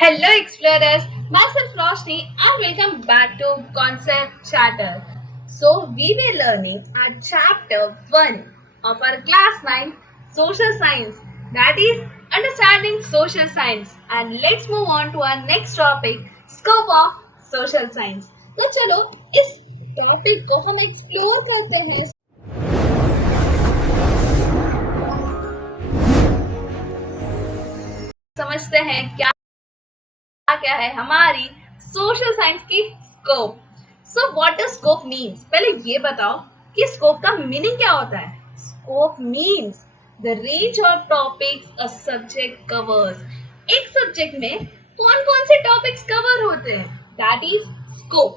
Hello explorers, myself Roshni and welcome back to Concept Chatter. So we were learning at chapter 1 of our class 9 social science, that is understanding social science, and let's move on to our next topic, scope of social science. तो चलो इस topic को हम explore करते हैं, समझते हैं क्या क्या है हमारी सोशल साइंस की scope. So what does scope means, पहले ये बताओ कि स्कोप का मीनिंग क्या होता है। Scope means the range of topics a subject covers. एक सब्जेक्ट में कौन कौन से टॉपिक्स कवर होते हैं, दैट इज स्कोप।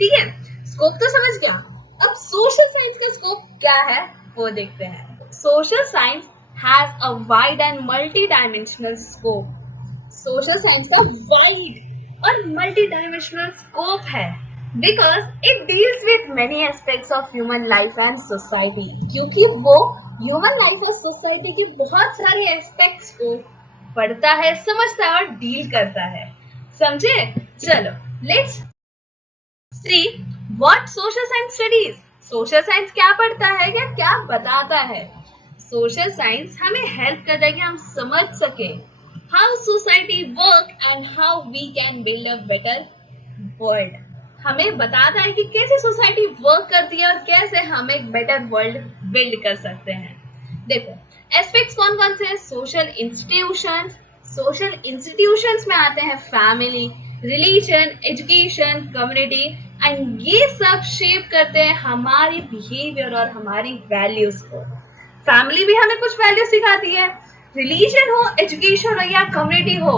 ठीक है, स्कोप तो समझ गया। अब सोशल साइंस का स्कोप क्या है वो देखते हैं। Social science has a wide and multi dimensional scope. Social science का वाइड और मल्टी डायमेंशनल स्कोप है because it deals with many aspects of human life and society, क्योंकि वो ह्यूमन लाइफ और सोसाइटी के बहुत सारे एस्पेक्ट्स को पढ़ता है, समझता है और डील करता है। समझे? चलो let's see what social science studies. Social science क्या पढ़ता है या क्या बताता है। सोशल साइंस हमें हेल्प करता है कि हम समझ सके how society work and how we can build a better world. हमें बताता है कि कैसे सोसाइटी वर्क करती है और कैसे हम एक बेटर वर्ल्ड बिल्ड कर सकते हैं। देखो एस्पेक्ट्स कौन कौन से हैं। Social institutions. सोशल इंस्टीट्यूशंस में आते हैं family, religion, education, community, and ये सब शेप करते हैं हमारी बिहेवियर और हमारी वैल्यूज को। फैमिली भी हमें कुछ वैल्यू सिखाती है, रिलीजन हो, एजुकेशन हो या कम्युनिटी हो,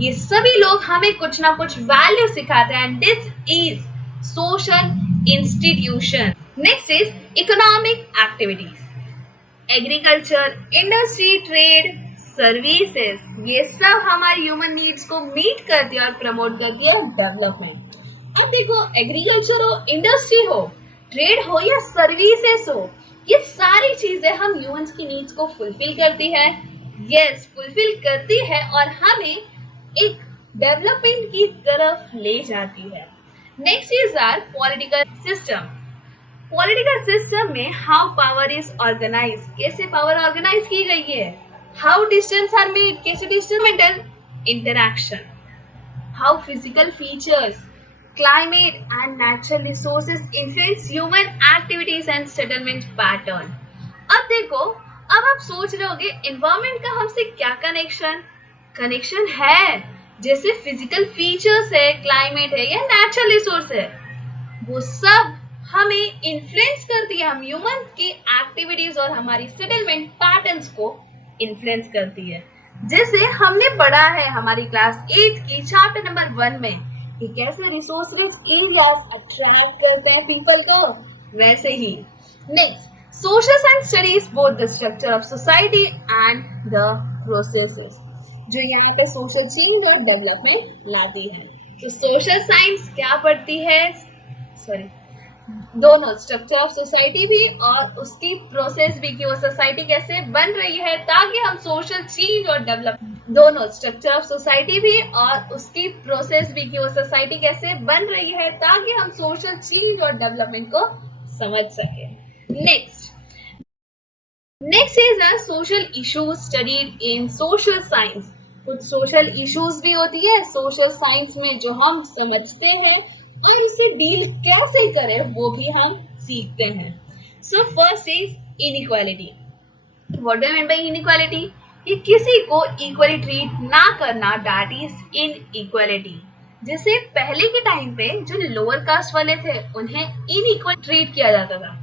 ये सभी लोग हमें कुछ ना कुछ वैल्यू सिखाते हैं। This is social institution. Next is economic activities. Agriculture, industry, trade, services, ये सब हमारी ह्यूमन नीड्स को मीट करती है और प्रमोट करती है डेवलपमेंट। अब देखो एग्रीकल्चर हो, इंडस्ट्री हो, ट्रेड हो या सर्विसेज हो, ये सारी चीजें हम ह्यूमंस की नीड्स को फुलफिल करती है। यस, फुलफिल करती है और हमें एक डेवलपमेंट की तरफ ले जाती है। Next is our political system. Political system में हाउ पावर इज ऑर्गेनाइज, कैसे पावर ऑर्गेनाइज की गई है, हाउ डिसीजंस आर मेड, कैसे decision interaction, how physical features, climate and natural resources influence human activities and settlement pattern। अब देखो, अब आप सोच रहे होगे एनवायरमेंट का हमसे क्या कनेक्शन कनेक्शन है। जैसे फिजिकल फीचर्स है, क्लाइमेट है या नेचुरल रिसोर्स है, वो सब हमें इन्फ्लुएंस करती है, हम ह्यूमन की एक्टिविटीज और हमारी सेटलमेंट पैटर्न्स को इन्फ्लुएंस करती है। जैसे हमने पढ़ा है हमारी क्लास 8 की चैप्टर नंबर 1 में कि कैसे रिसोर्स रिच एरियाज अट्रैक्ट करते हैं पीपल को, वैसे ही next social science studies both the structure of society and the processes, जो यहाँ पे सोशल चेंज और डेवलपमेंट लाती है। तो सोशल साइंस क्या पढ़ती है, सॉरी, दोनों स्ट्रक्चर ऑफ सोसाइटी भी और उसकी प्रोसेस भी कि वो सोसाइटी कैसे बन रही है ताकि हम सोशल चेंज और डेवलप, दोनों स्ट्रक्चर ऑफ सोसाइटी भी और उसकी प्रोसेस भी कि वो सोसाइटी कैसे बन रही है ताकि हम सोशल चेंज और डेवलपमेंट को समझ सके। Next is a social issues studied in social science. कुछ सोशल इश्यूज भी होती है सोशल साइंस में जो हम समझते हैं और उसे डील कैसे करें वो भी हम सीखते हैं। So first is inequality. What do I mean by inequality, कि किसी को इक्वली ट्रीट ना करना, दैट इज इनइक्वालिटी। जैसे पहले के टाइम पे जो लोअर कास्ट वाले थे उन्हें इनइक्वल ट्रीट किया जाता था,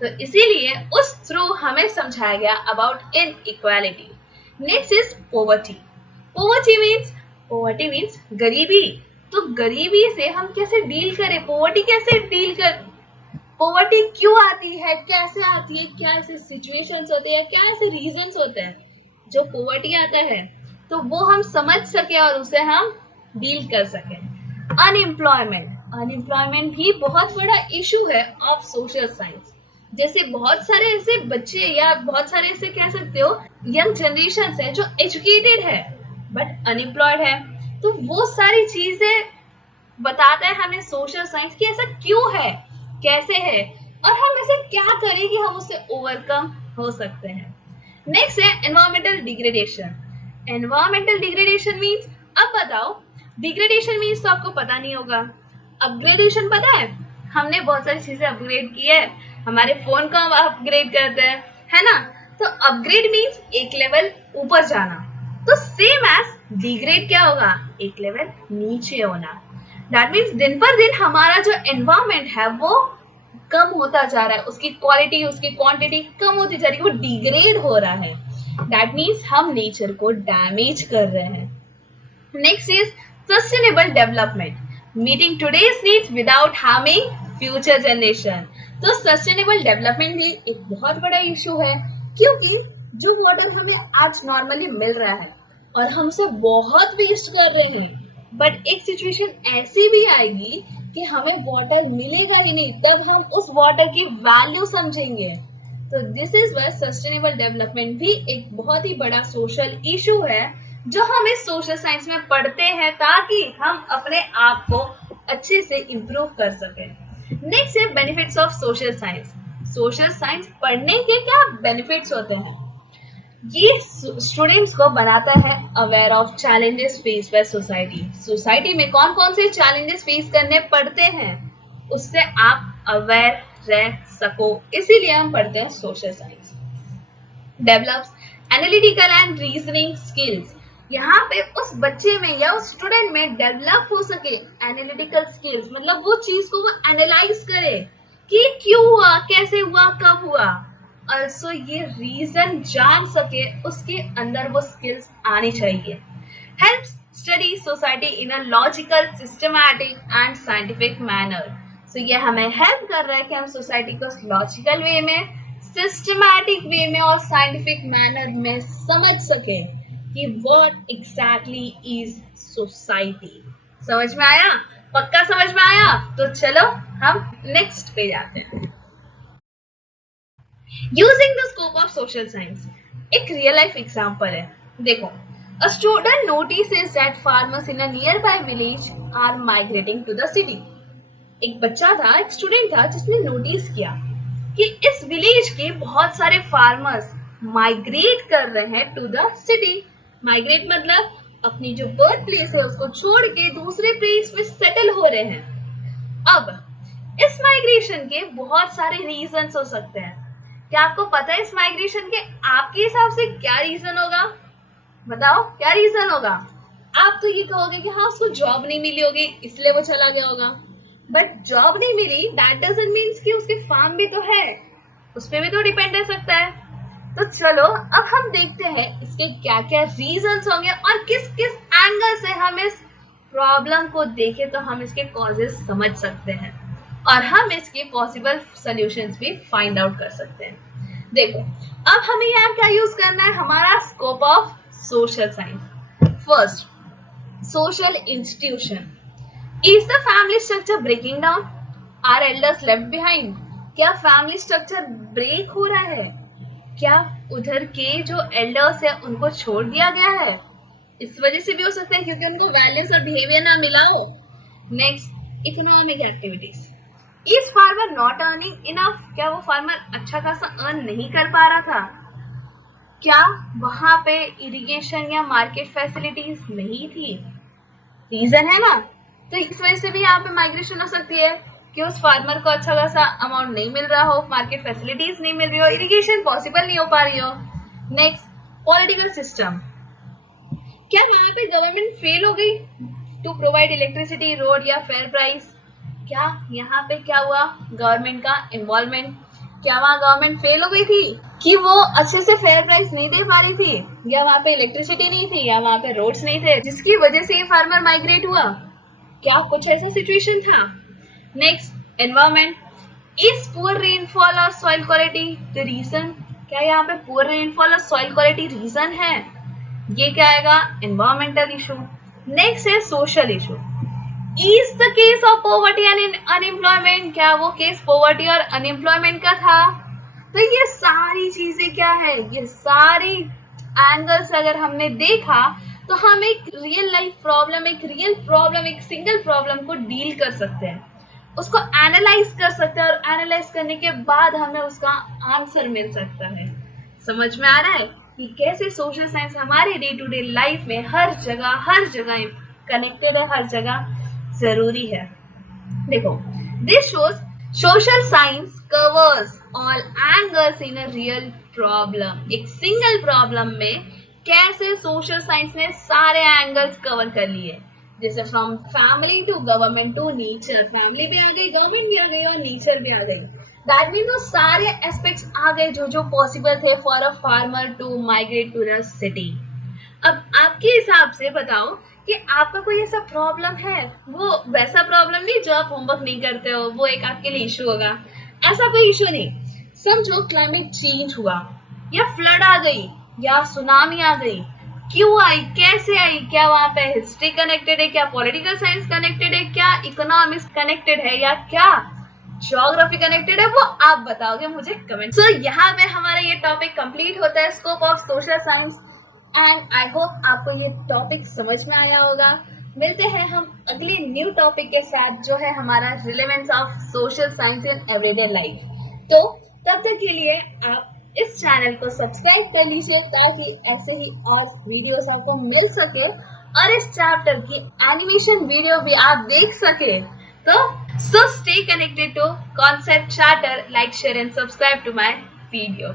तो इसीलिए उस थ्रू हमें समझाया गया about inequality. Next is poverty. Poverty means गरीबी। तो गरीबी से हम कैसे डील करें, पोवर्टी कैसे डील कर, पोवर्टी क्यों आती है, कैसे आती है, क्या ऐसे सिचुएशंस होते हैं, क्या ऐसे रीजंस होते हैं जो पोवर्टी आता है, तो वो हम समझ सके और उसे हम डील कर सके। अनएम्प्लॉयमेंट भी बहुत बड़ा इशू है ऑफ सोशल साइंस। जैसे बहुत सारे ऐसे बच्चे या बहुत सारे ऐसे कह सकते हो यंग जनरेशन है जो एजुकेटेड है बट अनएम्प्लॉयड है। तो वो सारी चीजें बताता है हमें सोशल साइंस कि ऐसा क्यों है, कैसे है, और हम ऐसे क्या करें कि हम उससे ओवरकम हो सकते हैं। नेक्स्ट है environmental degradation. Environmental degradation means, अब बताओ, डिग्रेडेशन मीन्स तो आपको पता नहीं होगा, अपग्रेडेशन पता है? हमने बहुत सारी चीजें अपग्रेड की है, हमारे फोन को हम अपग्रेड करते हैं, है ना? तो अपग्रेड मीन्स एक लेवल ऊपर जाना, तो सेम एज डिग्रेड क्या होगा? एक लेवल नीचे होना। दैट मीन्स दिन पर दिन हमारा जो एनवायरमेंट है वो कम होता जा रहा है, उसकी क्वालिटी, उसकी क्वांटिटी कम होती जा रही है, वो डिग्रेड हो रहा है। दैट मीन्स हम नेचर को डैमेज कर रहे हैं। Next is sustainable development, meeting today's needs without harming future generation. तो सस्टेनेबल डेवलपमेंट भी एक बहुत बड़ा इशू है, क्योंकि जो वाटर हमें आज नॉर्मली मिल रहा है और हम उसे बहुत वेस्ट कर रहे हैं, बट एक सिचुएशन ऐसी भी आएगी कि हमें वाटर मिलेगा ही नहीं, तब हम उस वाटर की वैल्यू समझेंगे। तो this is why sustainable development भी एक बहुत ही बड़ा सोशल इशू है जो हम इस सोशल साइंस में पढ़ते हैं, ताकि हम अपने आप को अच्छे से इम्प्रूव कर सकें। नेक्स्ट है benefits of social science. Social science पढ़ने के क्या बेनिफिट्स होते हैं? ये स्टूडेंट्स को बनाता है aware of challenges face by society. Society में कौन कौन से चैलेंजेस फेस करने पड़ते हैं, उससे आप अवेयर रह सको, इसीलिए हम पढ़ते हैं social science. Develops analytical and reasoning skills. यहाँ पे उस बच्चे में या उस स्टूडेंट में डेवलप हो सके एनालिटिकल स्किल्स, मतलब वो चीज को वो एनालाइज करे कि क्यों हुआ, कैसे हुआ, कब हुआ। ऑल्सो ये रीजन जान सके, उसके अंदर वो स्किल्स आनी चाहिए। Helps study society in a logical, systematic and scientific manner. So ये हमें हेल्प कर रहा है कि हम सोसाइटी को लॉजिकल वे में, सिस्टमैटिक वे में और साइंटिफिक मैनर में समझ सके कि व्हाट एग्जैक्टली इज सोसाइटी। समझ में आया? पक्का समझ में आया? तो चलो हम नेक्स्ट पे जाते हैं। Using the scope of social science, एक रियल लाइफ एग्जांपल है। देखो, a student notices that farmers in a nearby village are migrating to the city. एक बच्चा था, एक स्टूडेंट था, जिसने नोटिस किया कि इस विलेज के बहुत सारे फार्मर्स माइग्रेट कर रहे हैं टू द सिटी। माइग्रेट मतलब अपनी जो बर्थ प्लेस है उसको छोड़ के दूसरे प्लेस में सेटल हो रहे हैं। अब इस माइग्रेशन के बहुत सारे रीजंस हो सकते हैं। क्या आपको पता है इस माइग्रेशन के आपके हिसाब से क्या रीजन होगा? बताओ क्या रीजन होगा? आप तो ये कहोगे कि हाँ उसको जॉब नहीं मिली होगी इसलिए वो चला गया होगा, बट जॉब नहीं मिली दैट डजंट मीन्स कि उसके फार्म भी तो है, उस पर भी तो डिपेंड रह सकता है। तो चलो अब हम देखते हैं इसके क्या क्या रीजंस होंगे और किस किस एंगल से हम इस प्रॉब्लम को देखें तो हम इसके कॉजेस समझ सकते हैं और हम इसके पॉसिबल सॉल्यूशंस भी फाइंड आउट कर सकते हैं। देखो, अब हमें यहाँ क्या यूज करना है, हमारा scope of social science. First, social institution. Is the family structure breaking down? Are elders left behind? क्या फैमिली स्ट्रक्चर ब्रेक हो रहा है? क्या उधर के जो एल्डर्स है उनको छोड़ दिया गया है? इस वजह से भी हो सकता है क्योंकि उनको वैल्यूज और बिहेवियर ना मिला हो। Next, economic activities. Is farmer not earning enough? क्या वो फार्मर अच्छा खासा अर्न नहीं कर पा रहा था? क्या वहां पे इरिगेशन या मार्केट फैसिलिटीज नहीं थी? रीजन है ना, तो इस वजह से भी यहाँ पे माइग्रेशन हो सकती है कि उस फार्मर को अच्छा खासा अमाउंट नहीं मिल रहा हो, मार्केट फैसिलिटीज नहीं मिल रही हो, इरिगेशन पॉसिबल नहीं हो पा रही हो। Next, political system. क्या वहां पे गवर्नमेंट फेल हो गई टू प्रोवाइड इलेक्ट्रिसिटी, रोड या फेयर प्राइस? क्या यहाँ पे क्या हुआ, गवर्नमेंट का इन्वॉल्वमेंट? क्या वहाँ गवर्नमेंट फेल हो गई थी कि वो अच्छे से फेयर प्राइस नहीं दे पा रही थी, या वहाँ पे इलेक्ट्रिसिटी नहीं थी, या वहाँ पे रोड्स नहीं थे जिसकी वजह से ये फार्मर माइग्रेट हुआ? क्या कुछ ऐसा सिचुएशन था? Next, environment. Is poor rainfall और सॉइल क्वालिटी द रीजन? क्या यहाँ पे पुअर रेनफॉल और सॉइल क्वालिटी रीजन है? ये क्या आएगा, एनवायरमेंटल इशू। नेक्स्ट है social issue. Is the case of poverty and unemployment? क्या वो केस पॉवर्टी और अनएम्प्लॉयमेंट का था? तो ये सारी चीजें क्या है, ये सारी एंगल्स अगर हमने देखा तो हम एक रियल लाइफ प्रॉब्लम, एक सिंगल प्रॉब्लम को डील कर सकते हैं, उसको एनालाइज कर सकते हैं, और एनालाइज करने के बाद हमें उसका आंसर मिल सकता है। समझ में आ रहा है कि कैसे सोशल साइंस हमारे डे टू डे लाइफ में हर जगह कनेक्टेड है, हर जगह जरूरी है। देखो, this shows social science covers all angles in a real problem. एक सिंगल प्रॉब्लम में कैसे सोशल साइंस ने सारे एंगल्स कवर कर लिए, जैसे from family to government to nature. Family भी आ गई, गवर्नमेंट भी आ गई और नेचर भी आ गई। दैट मीन वो सारे एस्पेक्ट्स आ गए जो पॉसिबल थे for a farmer to migrate to the city. अब आपके हिसाब से बताओ कि आपका कोई ऐसा प्रॉब्लम है, वो वैसा प्रॉब्लम नहीं जो आप होमवर्क नहीं करते हो, वो एक आपके लिए इशू होगा, ऐसा कोई इशू नहीं। समझो क्लाइमेट चेंज हुआ, या फ्लड आ गई, या सुनामी आ गई, क्यों आई, कैसे आई, क्या वहां पे हिस्ट्री कनेक्टेड है, क्या पॉलिटिकल साइंस कनेक्टेड है, क्या इकोनॉमिक्स कनेक्टेड है, या क्या ज्योग्राफी कनेक्टेड है, वो आप बताओगे मुझे कमेंट। सो यहाँ पे हमारा ये टॉपिक कंप्लीट होता है, scope of social science. And I hope आपको ये टॉपिक समझ में आया होगा। मिलते हैं हम अगले न्यू टॉपिक के साथ, जो है हमारा relevance of social science in everyday life. तो तब तक के लिए आप इस चैनल को सब्सक्राइब कर लीजिए, ताकि ऐसे ही और वीडियोस आपको मिल सके, और इस चैप्टर की एनिमेशन वीडियो भी आप देख सके। तो so stay connected to Concept Charter, like, share and subscribe to my video.